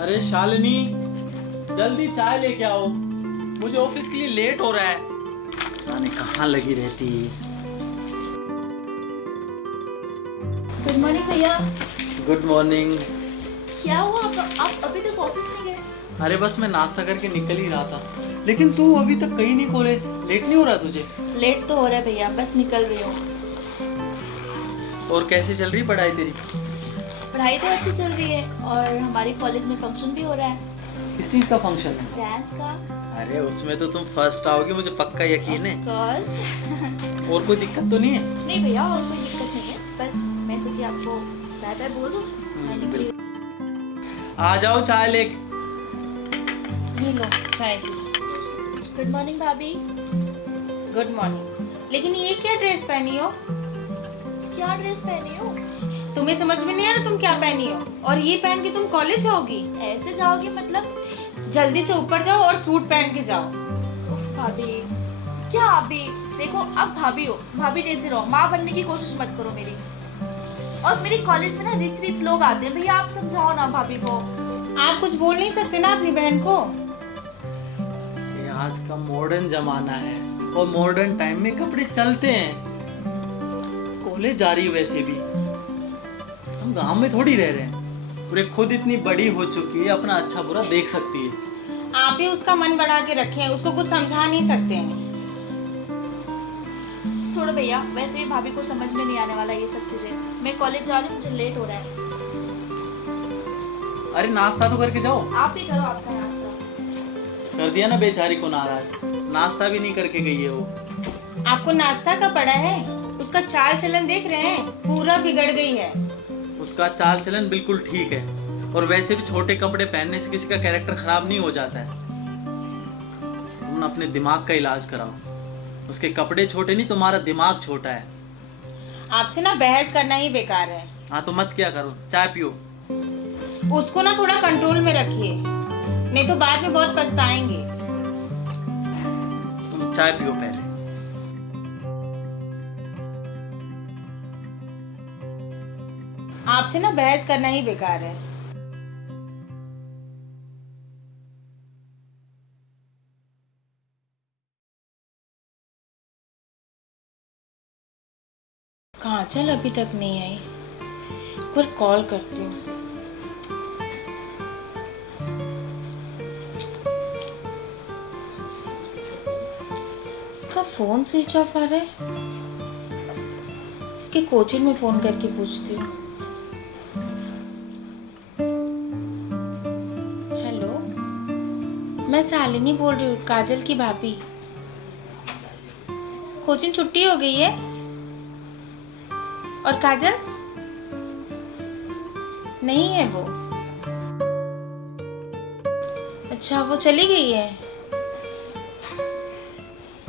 अरे शालिनी, जल्दी चाय लेके आओ, मुझे ऑफिस के लिए लेट हो रहा है। जाने कहाँ लगी रहती है। गुड मॉर्निंग भैया। Good morning. क्या हुआ, आप अभी तक ऑफिस नहीं गए? अरे बस मैं नाश्ता करके निकल ही रहा था, लेकिन तू अभी तक कहीं नहीं कॉलेज। लेट नहीं हो रहा तुझे? लेट तो हो रहा है भैया, बस निकल रही हूँ। और कैसे चल रही पढ़ाई तेरी? पढ़ाई तो अच्छी चल रही है और हमारे कॉलेज में फंक्शन भी हो रहा है। किस चीज़ का फंक्शन है? डांस का। अरे उसमें तो तुम फर्स्ट आओगी, मुझे पक्का यकीन है। Of और कोई दिक्कत तो नहीं है? नहीं भैया, और कोई दिक्कत नहीं है, बस मैं सोची आपको बाय बाय बोल दूँ। आ जाओ चाय लेके। ये लो चाय की। गुड मॉर्निंग भाभी। Good morning. लेकिन ये क्या ड्रेस पहनी हो? क्या ड्रेस पहनी हो? तुम्हें समझ में नहीं आ रहा तुम क्या पहनी हो? और ये पहन के तुम कॉलेज जाओगी? ऐसे जाओगी मतलब? जल्दी से ऊपर जाओ और सूट पहन के जाओ। उफ भाभी, क्या आप भी देखो, अब भाभी हो, भाभी जैसे रहो, माँ बनने की कोशिश मत करो मेरी। और मेरे कॉलेज में ना रिच रिच लोग आते हैं, भैया आप समझाओ ना भाभी को। आप कुछ बोल नहीं सकते ना अपनी बहन को? ये आज का मॉडर्न जमाना है और मॉडर्न टाइम में कपड़े चलते हैं। कॉलेज जा रही है वैसे भी, हम गांव में थोड़ी रह रहे हैं। पूरे खुद इतनी बड़ी हो चुकी है, अपना अच्छा बुरा देख सकती है। आप ही उसका मन बढ़ा के रखे हैं, उसको कुछ समझा नहीं सकते हैं। छोड़ो भैया, वैसे भी भाभी को समझ में नहीं आने वाला ये सब चीजें। मैं कॉलेज जा रही हूँ, मुझे लेट हो रहा है। अरे नाश्ता तो करके जाओ। आप ही करो आपका नाश्ता। कर दिया ना बेचारी को नाराज, नाश्ता भी नहीं करके गई है वो। आपको नाश्ता का पड़ा है? उसका चाल चलन देख रहे हैं, पूरा बिगड़ गई है। उसका चाल चलन बिल्कुल ठीक है, और वैसे भी छोटे कपड़े पहनने से किसी का कैरेक्टर खराब नहीं हो जाता है। तुम अपने दिमाग का इलाज कराओ। उसके कपड़े छोटे नहीं, तुम्हारा दिमाग छोटा है। आपसे ना बहस करना ही बेकार है। हाँ तो मत क्या करो, चाय पियो। उसको ना थोड़ा कंट्रोल में रखिए, नहीं तो बाद में बहुत पछताएंगे। तुम चाय पियो पहले। आपसे ना बहस करना ही बेकार है। काजल अभी तक नहीं आई, पर कॉल करती हूँ। इसका फोन स्विच ऑफ आ रहा है। इसके कोचिंग में फोन करके पूछती हूँ। हेलो, मैं शालिनी बोल रही हूँ, काजल की भाभी। कोचिंग छुट्टी हो गई है? और काजल नहीं है वो? अच्छा, वो चली गई है।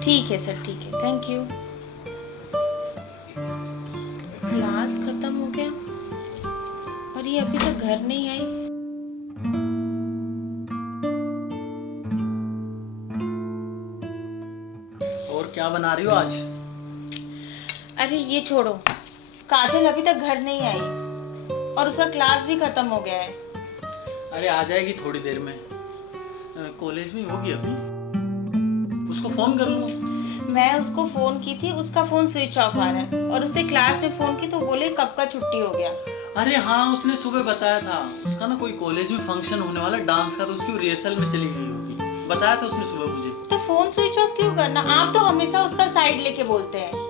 ठीक है सर, ठीक है, थैंक यू। क्लास खत्म हो गया और ये अभी तक घर नहीं आई। और क्या बना रही हो आज? अरे ये छोड़ो, काजल अभी तक घर नहीं आई और उसका क्लास भी खत्म हो गया है। अरे आ जाएगी थोड़ी देर में, कॉलेज में होगी अभी। उसको फोन कर लो। मैं उसको फोन की थी, उसका फोन स्विच ऑफ आ रहा है, और उससे क्लास में फोन की तो बोले कब का छुट्टी हो गया। अरे हाँ, उसने सुबह बताया था उसका ना कोई कॉलेज में फंक्शन होने वाला डांस का, तो उसकी रिहर्सल में चली गई होगी। बताया था उसने सुबह मुझे। तो फोन स्विच ऑफ क्यों करना? आप तो हमेशा उसका साइड लेके बोलते हैं।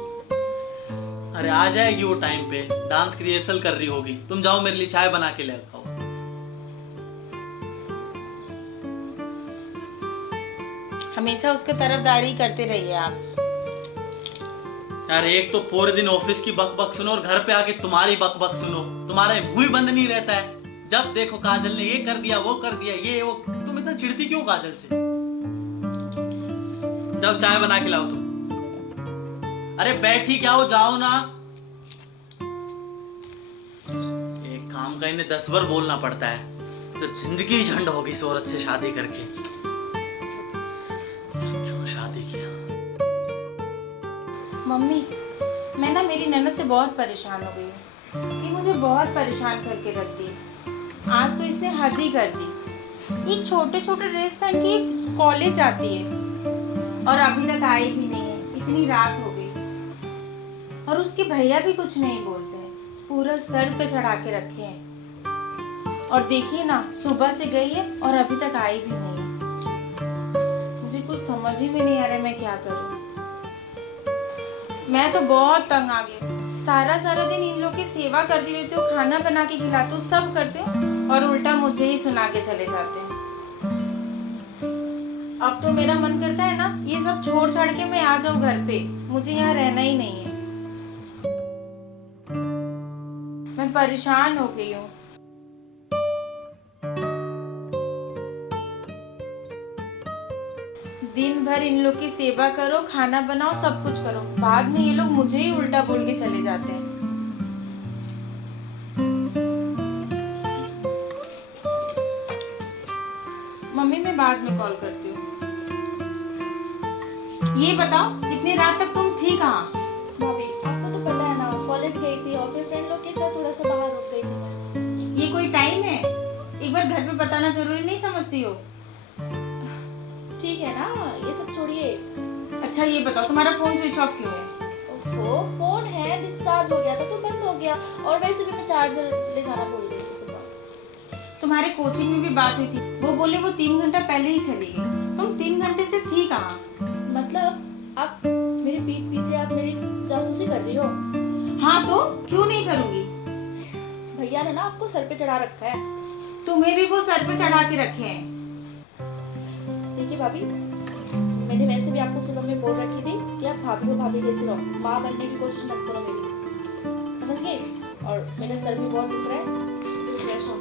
अरे आ जाएगी वो टाइम पे, डांस की रिहर्सल कर रही होगी। तुम जाओ, मेरे लिए चाय बना के ले आओ। हमेशा उसके तरफदारी करते रहिए आप। यार एक तो पूरे दिन ऑफिस की बक बक सुनो और घर पे आके तुम्हारी बक बक सुनो। तुम्हारा मुंह ही बंद नहीं रहता है। जब देखो काजल ने ये कर दिया, वो कर दिया, ये वो। तुम इतना चिढ़ती क्यों काजल से? जाओ चाय बना के लाओ तुम। अरे बैठी क्या हो, जाओ ना। एक काम का इन्हें 10 बार बोलना पड़ता है। तो जिंदगी झंड हो गई इस औरत से शादी करके। क्यों शादी किया? मम्मी, मैं ना मेरी ननद से बहुत परेशान हो गई हूँ। ये मुझे बहुत परेशान करके रखती है। आज तो इसने हद ही कर दी। ये छोटे छोटे ड्रेस पहन के कॉलेज जाती है और अभी तक आई भी नहीं है। इतनी रात हो गई और उसके भैया भी कुछ नहीं बोलते हैं, पूरा सर पे चढ़ा के रखे हैं। और देखिए ना, सुबह से गई है और अभी तक आई भी नहीं है। मुझे कुछ समझ ही में नहीं आ रहा है मैं क्या करूं। मैं तो बहुत तंग आ गई। सारा सारा दिन इन लोग की सेवा करती रहती हूँ, खाना बना के खिलाती हूँ, सब करती हूँ और उल्टा मुझे ही सुना के चले जाते हैं। अब तो मेरा मन करता है ना, ये सब छोड़ छाड़ के मैं आ जाऊँ घर पे। मुझे यहाँ रहना ही नहीं है। मैं परेशान हो गई हूँ। दिन भर इन लोग की सेवा करो, खाना बनाओ, सब कुछ करो, बाद में ये लोग मुझे ही उल्टा बोल के चले जाते हैं। मम्मी, मैं बाद में कॉल करती हूँ। ये बताओ, इतनी रात तक तुम थी कहाँ? भाभी आपको तो पता है ना, कॉलेज गई थी और फिर फ्रेंड लोग के साथ थोड़ा सा बाहर रुक गई थी मैं। ये कोई टाइम है? एक बार घर पे बताना जरूरी नहीं समझती हो? ठीक है ना, ये सब छोड़िए। अच्छा ये बताओ, तुम्हारा फोन स्विच ऑफ क्यों है? फोन है, डिस्चार्ज हो गया था तो बंद हो गया, और वैसे भी मैं चार्जर ले जाना भूल गई थी सुबह। तुम्हारे कोचिंग में भी बात हुई थी, वो बोले वो 3 घंटा पहले ही चली गई। तुम 3 घंटे से थी कहाँ? मतलब आप मेरे पीठ पीछे आप मेरी जासूसी कर रही हो? हाँ तो क्यों नहीं करूँगी? भैया ने ना आपको सर पे चढ़ा रखा है। तुम्हें भी वो सर पे चढ़ा के रखे हैं। देखिए भाभी, मैंने वैसे भी आपको सुबह में बोल रखी थी कि आप भाभी को भाभी जैसे रहो, माँ बनने की कोशिश मत करो मेरी, समझ गए? और मेरा सर भी बहुत दुख रहा है, तो फ्रेश हो।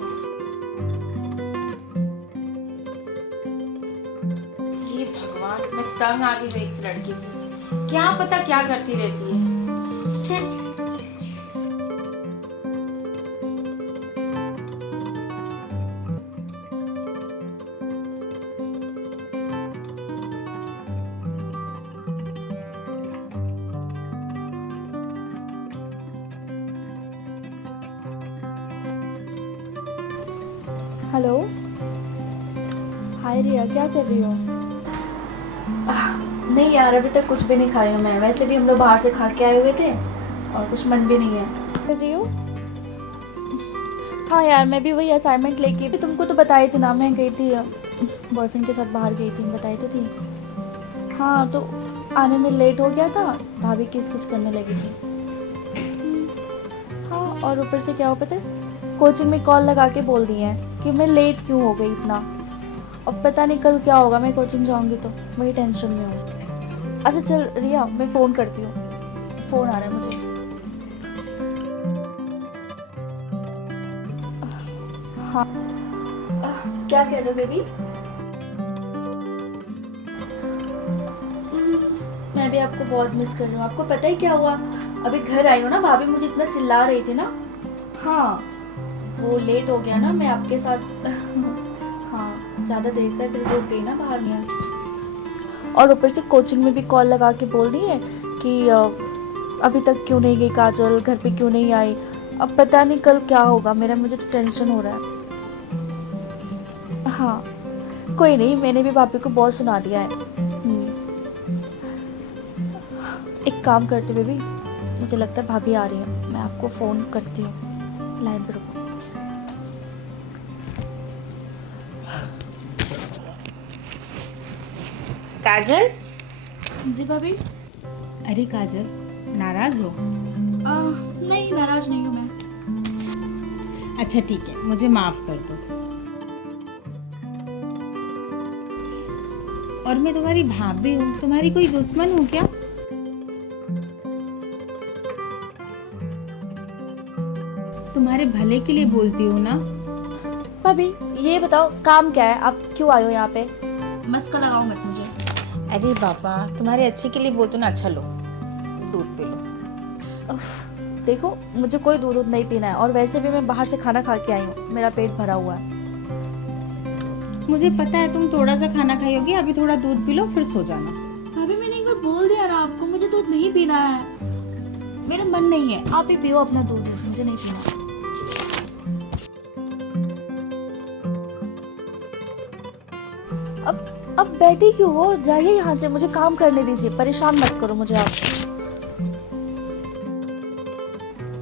ये भगवान, मैं तंग आ गई हूँ इस लड़की से। क्या पता क्या करती रहती है। हेलो, हाय रिया, क्या कर रही हो? नहीं यार, अभी तक कुछ भी नहीं खाई हूँ मैं। वैसे भी हम लोग बाहर से खा के आए हुए थे और कुछ मन भी नहीं है। कर रही हो? हाँ यार, मैं भी वही असाइनमेंट लेके, तुमको तो बताई थी ना, मैं गई थी बॉयफ्रेंड के साथ बाहर गई थी, बताई तो थी। हाँ तो आने में लेट हो गया था, भाभी कुछ करने लगी थी। हाँ, और ऊपर से क्या हो पता है, कोचिंग में कॉल लगा के बोल दी है कि मैं लेट क्यों हो गई इतना। अब पता नहीं कल क्या होगा, मैं कोचिंग जाऊंगी तो वही टेंशन में हूँ। अच्छा चल रिया, मैं फ़ोन करती हूँ, फ़ोन आ रहा है मुझे। हाँ, क्या कह रहे हो बेबी? मैं भी आपको बहुत मिस कर रही हूँ। आपको पता ही क्या हुआ, अभी घर आई हूँ ना, भाभी मुझे इतना चिल्ला रही थी ना। हाँ, वो लेट हो गया ना, मैं आपके साथ हाँ ज़्यादा देर तक रुक गई ना बाहर में, और ऊपर से कोचिंग में भी कॉल लगा के बोल दी है कि अभी तक क्यों नहीं गई काजल, घर पे क्यों नहीं आई। अब पता नहीं कल क्या होगा मेरा, मुझे तो टेंशन हो रहा है। हाँ कोई नहीं, मैंने भी भाभी को बहुत सुना दिया है। एक काम करते बेबी, मुझे लगता है भाभी आ रही है, मैं आपको फ़ोन करती हूँ, लाइन पे रुको। काजल? जी भाभी। अरे काजल, नाराज हो? नहीं, नाराज नहीं हूँ मैं। अच्छा ठीक है, मुझे माफ कर दो। और मैं तुम्हारी भाभी हूँ, तुम्हारी कोई दुश्मन हूँ क्या? तुम्हारे भले के लिए बोलती हूँ ना। भाभी ये बताओ, काम क्या है, आप क्यों आए हो यहाँ पे? मस्का लगाओ मत मुझे। अरे बाबा, तुम्हारे अच्छे के लिए बोलते ना। अच्छा लो, दूध पी लो। देखो मुझे कोई दूध नहीं पीना है, और वैसे भी मैं बाहर से खाना खा के आई हूँ, मेरा पेट भरा हुआ है। मुझे पता है तुम थोड़ा सा खाना खाई होगी, अभी थोड़ा दूध पी लो फिर सो जाना। भाभी मैंने एक बार बोल दिया ना आपको, मुझे दूध नहीं पीना है, मेरा मन नहीं है। आप ही पियो अपना दूध, मुझे नहीं पीना। अब बैठी क्यों हो, जाइए यहाँ से, मुझे काम करने दीजिए, परेशान मत करो मुझे आप।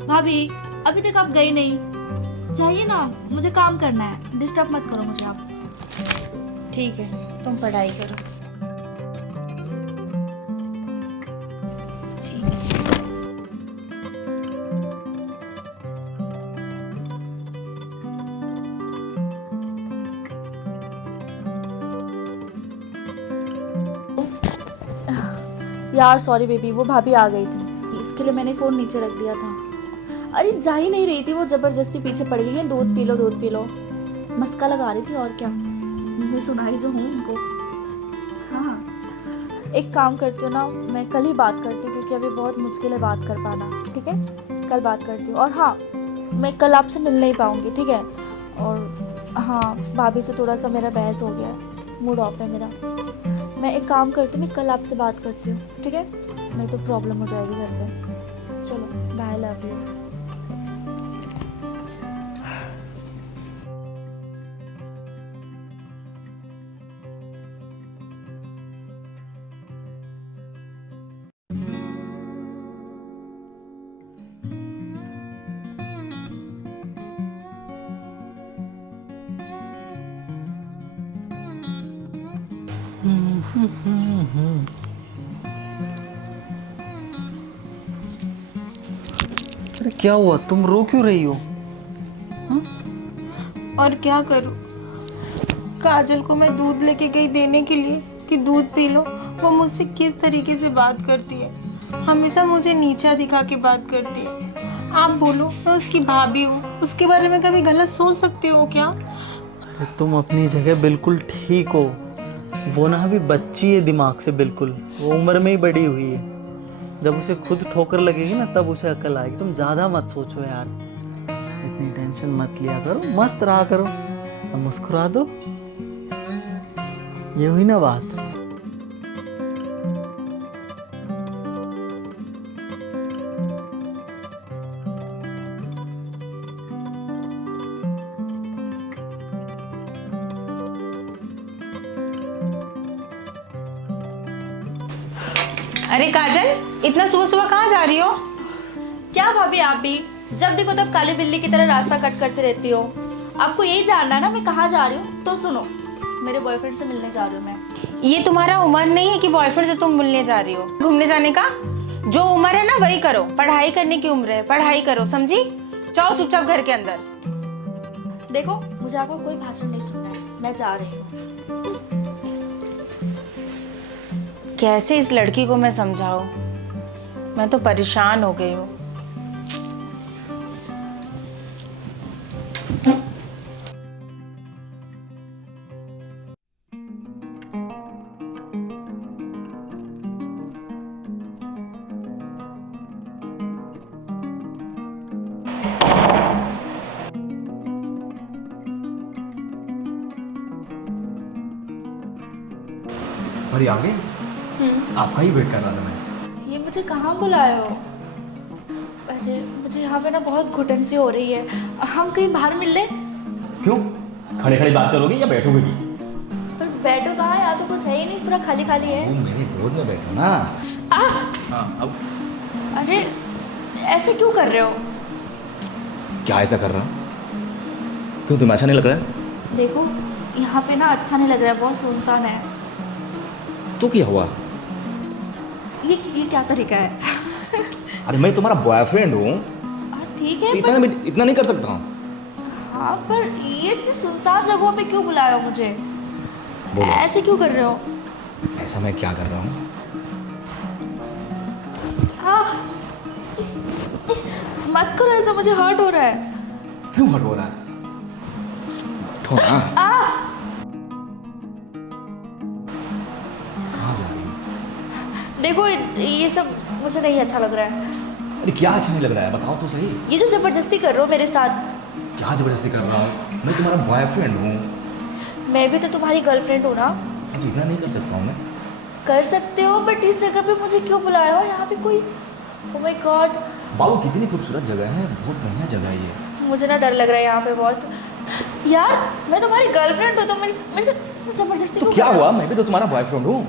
भाभी अभी तक आप गई नहीं, जाइए ना, मुझे काम करना है, डिस्टर्ब मत करो मुझे आप। ठीक है, तुम पढ़ाई करो। ठीक है। यार सॉरी बेबी, वो भाभी आ गई थी, इसके लिए मैंने फ़ोन नीचे रख दिया था। अरे जा ही नहीं रही थी, वो ज़बरदस्ती पीछे पड़ गई है, दूध पी लो दूध पी लो, मस्का लगा रही थी और क्या, मैं सुनाई जो हूँ उनको। हाँ एक काम करती हूँ ना, मैं कल ही बात करती हूँ क्योंकि अभी बहुत मुश्किल है बात कर पाना, ठीक है कल बात करती हूँ। और हाँ मैं कल आपसे मिल नहीं पाऊँगी, ठीक है। और हाँ भाभी से थोड़ा सा मेरा बहस हो गया, मूड ऑफ है मेरा। मैं एक काम करती हूँ, मैं कल आपसे बात करती हूँ, ठीक है, नहीं तो प्रॉब्लम हो जाएगी घर पे। चलो बाय, लव यू। अरे क्या हुआ, तुम रो क्यों रही हो? और क्या करूं, काजल को मैं दूध लेके गई देने के लिए कि दूध पी लो, वो मुझसे किस तरीके से बात करती है, हमेशा मुझे नीचा दिखा के बात करती है। आप बोलो, मैं उसकी भाभी हूँ, उसके बारे में कभी गलत सोच सकते हो क्या? अरे तुम अपनी जगह बिल्कुल ठीक हो, वो ना अभी बच्ची है दिमाग से बिल्कुल, वो उम्र में ही बड़ी हुई है, जब उसे खुद ठोकर लगेगी ना तब उसे अकल आएगी। तुम ज़्यादा मत सोचो यार, इतनी टेंशन मत लिया करो, मस्त रहा करो, अब मुस्कुरा दो, ये हुई ना बात। अरे काजल, इतना सुबह सुबह कहाँ जा रही हो? क्या भाभी आप भी जब देखो तब काली बिल्ली की तरह रास्ता कट करते रहती हो। आपको यही जानना है ना मैं कहाँ जा रही हूँ, तो सुनो, मेरे बॉयफ्रेंड से मिलने जा रही हूँ मैं। ये तुम्हारा उम्र नहीं है कि बॉयफ्रेंड से तुम मिलने जा रही हो, घूमने जाने का। जो उम्र है ना वही करो, पढ़ाई करने की उम्र है, पढ़ाई करो, समझी? जाओ चुपचाप घर के अंदर। देखो मुझे आपको कोई भाषण नहीं सुनना है, मैं जा रही हूँ। कैसे इस लड़की को मैं समझाऊं, मैं तो परेशान हो गई हूँ। अरे आ गई? आपका ही वेट कर रहा था मैं। ये मुझे कहाँ बुलाए हो? अरे मुझे यहाँ पे ना बहुत घुटन सी हो रही है, हम कहीं बाहर मिल ले? क्यों? खड़े खड़े बात करोगे या बैठोगे भी? पर बैठो कहाँ है, यहाँ तो कुछ है ही नहीं, पूरा खाली खाली है। वो मेरे गोद में बैठो ना। हाँ अब अरे ऐसे क्यों कर रहे हो? क्या ऐसा कर रहा? क्यों तुम्हें अच्छा नहीं लग रहा है? देखो यहाँ पे ना अच्छा नहीं लग रहा है, बहुत सुनसान है। तो क्या हुआ? ये क्या तरीका है? अरे मैं तुम्हारा बॉयफ्रेंड हूँ, ठीक है इतना पर, इतना नहीं कर सकता हूँ। हाँ पर ये इतनी सुनसान जगहों पे क्यों बुलाया हो मुझे? बोलो ऐसे क्यों कर रहे हो? ऐसा मैं क्या कर रहा हूँ? मत करो ऐसा, मुझे हर्ट हो रहा है। क्यों हट हो रहा है? उठो ना। कहाँ जा रही हो? देखो ये सब मुझे नहीं अच्छा लग रहा है। अरे क्या अच्छा नहीं लग रहा है, बताओ तो सही। ये जो जबरदस्ती कर रहे हो मेरे साथ। क्या जबरदस्ती कर रहा हूँ? मैं तुम्हारा बॉयफ्रेंड हूँ। मैं भी तो तुम्हारी गर्लफ्रेंड हूँ ना। तो इतना नहीं कर सकता हूँ मैं। कर सकते हो, बट इस जगह पे मुझे क्यों बुलाया हो? यहाँ पे कोई, ओह माय गॉड, बाबू कितनी खूबसूरत जगह है, बहुत बढ़िया जगह है ये। मुझे ना डर लग रहा है यहाँ पे बहुत। यार मैं तुम्हारी गर्लफ्रेंड हूँ, तो मेरे से जबरदस्ती तो क्यों क्या कर रहे हुआ, हो? मैं भी तो तुम्हारा बॉयफ्रेंड हूँ।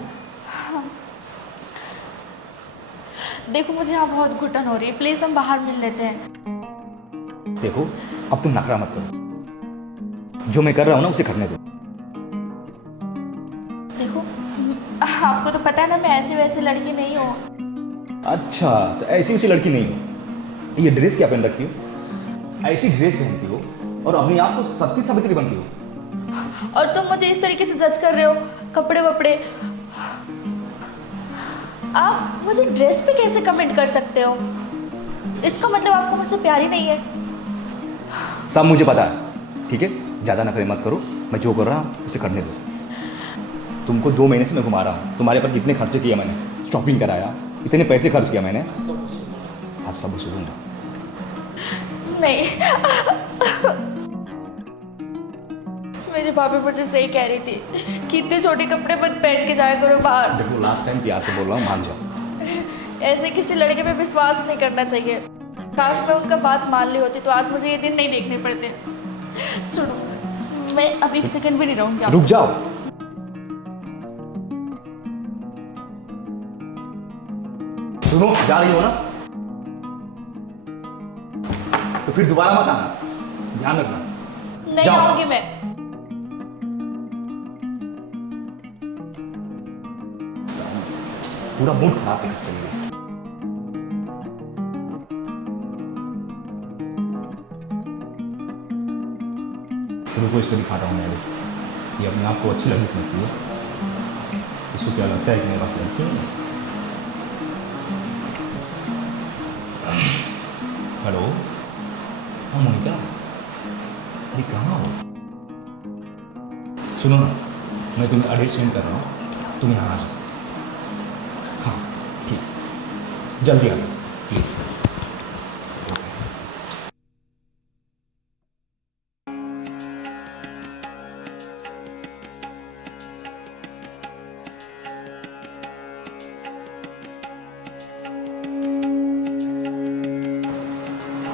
देखो मुझे यहाँ बहुत घुटन हो रही है, प्लीज हम बाहर मिल लेते हैं। देखो अब तुम नखरा मत करो, जो मैं कर रहा हूँ ना उसे करने दो। देखो आपको तो पता है ना, मैं ऐसी वैसी लड़की नहीं हूँ। अच्छा, तो ऐसी उसी लड़की नहीं हो। ये ड्रेस क्या पहन रखी हो, ऐसी ड्रेस पहनती हो और अपने आप को सती सावित्री बनती हो। और तुम मुझे इस तरीके से जज कर रहे हो, कपड़े वपड़े। आप मुझे ड्रेस पे कैसे कमेंट कर सकते हो? इसका मतलब आपको मुझसे प्यार ही नहीं है। सब मुझे पता है, ठीक है, ज़्यादा नखरे मत करो, मैं जो कर रहा हूँ उसे करने दो। तुमको 2 महीने से मैं घुमा रहा हूँ, तुम्हारे पर कितने खर्चे किए मैंने, शॉपिंग कराया, इतने पैसे खर्च किया मैंने, आज सब वसूलूंगा। नहीं मेरी भाभी मुझे सही कह रही थी कि इतने छोटे कपड़े मत पहन के जाया करो बाहर। देखो लास्ट टाइम प्यार से बोल रहा हूँ, मान जाओ। ऐसे किसी लड़के पे विश्वास नहीं करना चाहिए। काश मैं उनका बात मान ली होती तो आज मुझे ये दिन नहीं देखने पड़ते। सुनो, मैं अब 1 सेकंड भी नहीं रहूंगी। रुक जाओ। सुनो, जा रही हो ना, तो फिर दोबारा मत आना, ध्यान रखना। नहीं जाओ। आऊंगी मैं। पूरा मूड खराब है आपके लिए। रुको, इसको दिखाता हूँ मैं। ये अपने आप को अच्छी लड़की समझती है, इसको क्या लगता है कि मेरे पास लड़की है। हेलो, हाँ मोनिका, ये कहाँ हो? सुनो ना, मैं तुम्हें एड्रेस सेंड कर रहा हूँ, तुम यहाँ आ जाओ। हाँ ठीक, जल्दी आ जाओ प्लीज़।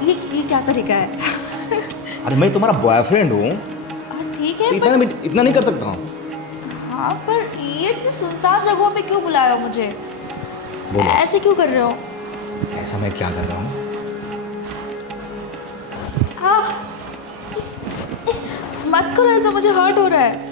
ये क्या तरीका है? अरे मैं तुम्हारा बॉयफ्रेंड हूँ, ठीक है, इतना नहीं कर सकता हूँ। हाँ पर ये इतनी सुनसान जगहों पे क्यों बुलाया हो मुझे? बोलो, ऐसे क्यों कर रहे हो? ऐसा मैं क्या कर रहा हूँ? हाँ मत करो ऐसा, मुझे हर्ट हो रहा है।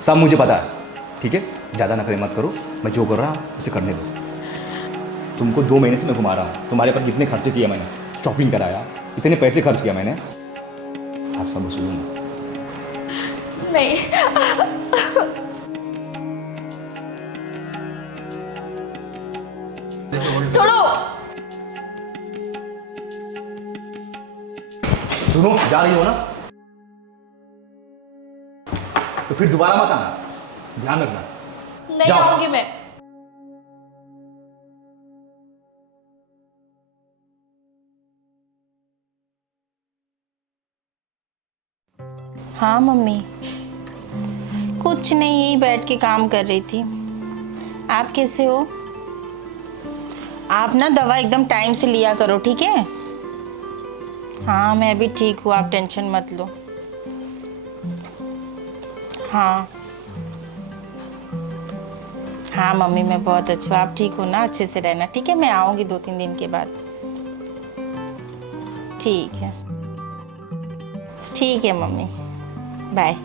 सब मुझे पता है, ठीक है, ज़्यादा नखरे मत करो, मैं जो कर रहा हूँ उसे करने दो। तुमको 2 महीने से मैं घुमा रहा हूँ, तुम्हारे पर कितने खर्चे किए मैंने, शॉपिंग कराया, इतने पैसे खर्च किया मैंने, आज सब वसूलूंगा। नहीं छोड़ो। सुनो, जा रही हो ना, तो फिर दोबारा मत आना, ध्यान रखना। नहीं जाओ। आऊंगी मैं। हाँ मम्मी, कुछ नहीं, यही बैठ के काम कर रही थी। आप कैसे हो? आप ना दवा एकदम टाइम से लिया करो, ठीक है? हाँ मैं भी ठीक हूँ, आप टेंशन मत लो। हाँ हाँ मम्मी, मैं बहुत अच्छी हूँ, आप ठीक हो ना? अच्छे से रहना, ठीक है? मैं आऊँगी 2-3 दिन के बाद। ठीक है मम्मी, बाय।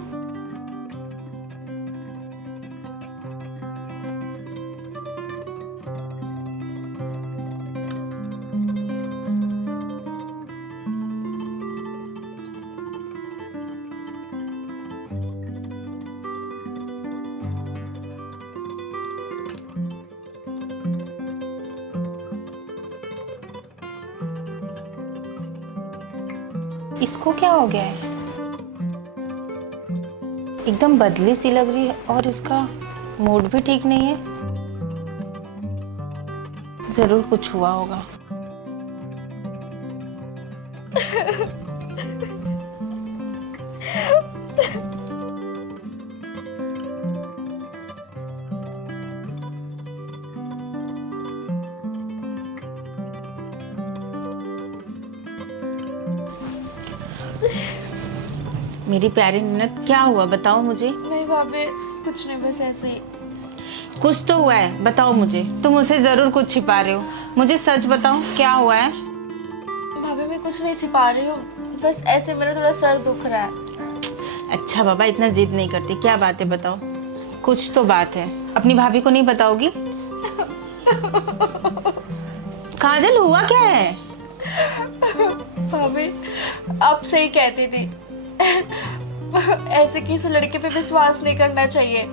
इसको क्या हो गया है? एकदम बदली सी लग रही है और इसका मूड भी ठीक नहीं है। जरूर कुछ हुआ होगा। मेरी प्यारी ननद, क्या हुआ बताओ मुझे। नहीं भाभी, कुछ नहीं, बस ऐसे ही। कुछ तो हुआ है, बताओ मुझे। तुम मुझसे जरूर कुछ छिपा रहे हो, मुझे सच बताओ क्या हुआ है। भाभी मैं कुछ नहीं छिपा रही हूँ, बस ऐसे मेरा थोड़ा सर दुख रहा है। अच्छा बाबा, इतना जिद नहीं करती, क्या बात है बताओ। कुछ तो बात है, अपनी भाभी को नहीं बताओगी। काजल हुआ क्या है। भाभी आप सही कहती थी, ऐसे किसी लड़के पे विश्वास नहीं करना चाहिए।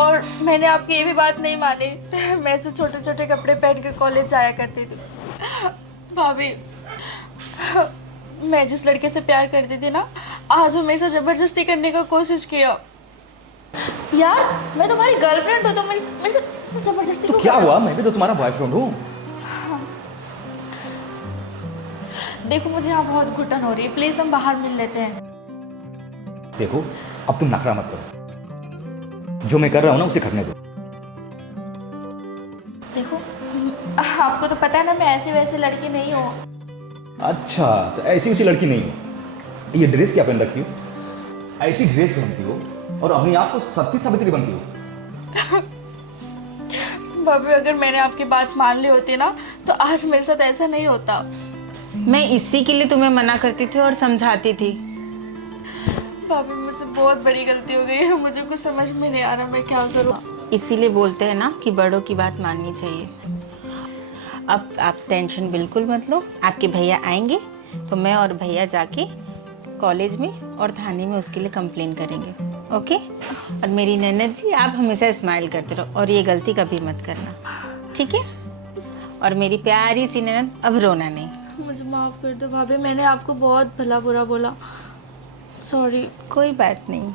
और मैंने आपकी ये भी बात नहीं मानी, मैं ऐसे छोटे छोटे कपड़े पहन के कॉलेज जाया करती थी। भाभी मैं जिस लड़के से प्यार करती थी ना, आज हमेशा जबरदस्ती करने का कोशिश किया। यार मैं तुम्हारी गर्लफ्रेंड हूँ, तो मेरे से जबरदस्ती तो क्यों क्या कर रहे हो? हुआ, मैं भी तो तुम्हारा बॉयफ्रेंड हूँ। देखो मुझे यहाँ बहुत घुटन हो रही है, प्लीज हम बाहर मिल लेते हैं। देखो अब तुम नखरा मत करो, जो मैं कर रहा हूँ ना उसे करने दो। देखो आपको तो पता है ना, मैं ऐसी वैसी लड़की नहीं हूँ। अच्छा, तो ऐसी वैसी लड़की नहीं हो। ये ड्रेस क्या पहन रखी हो, ऐसी ड्रेस पहनती हो और अपने आप को सती सावित्री बनती हो। भाभी अगर मैंने आपकी बात मान ली होती ना, तो आज मेरे साथ ऐसा नहीं होता। मैं इसी के लिए तुम्हें मना करती थी और समझाती थी। भाभी मुझसे बहुत बड़ी गलती हो गई है, मुझे कुछ समझ में नहीं आ रहा मैं क्या करूँ। इसीलिए बोलते हैं ना कि बड़ों की बात माननी चाहिए। अब आप टेंशन बिल्कुल मत लो, आपके भैया आएंगे तो मैं और भैया जाके कॉलेज में और थाने में उसके लिए कंप्लेन करेंगे। ओके। और मेरी ननद जी, आप हमेशा स्माइल करते रहो और ये गलती कभी मत करना, ठीक है। और मेरी प्यारी सी ननद, अब रोना नहीं। मुझे माफ़ कर दो भाभी, मैंने आपको बहुत भला बुरा बोला, सॉरी। कोई बात नहीं।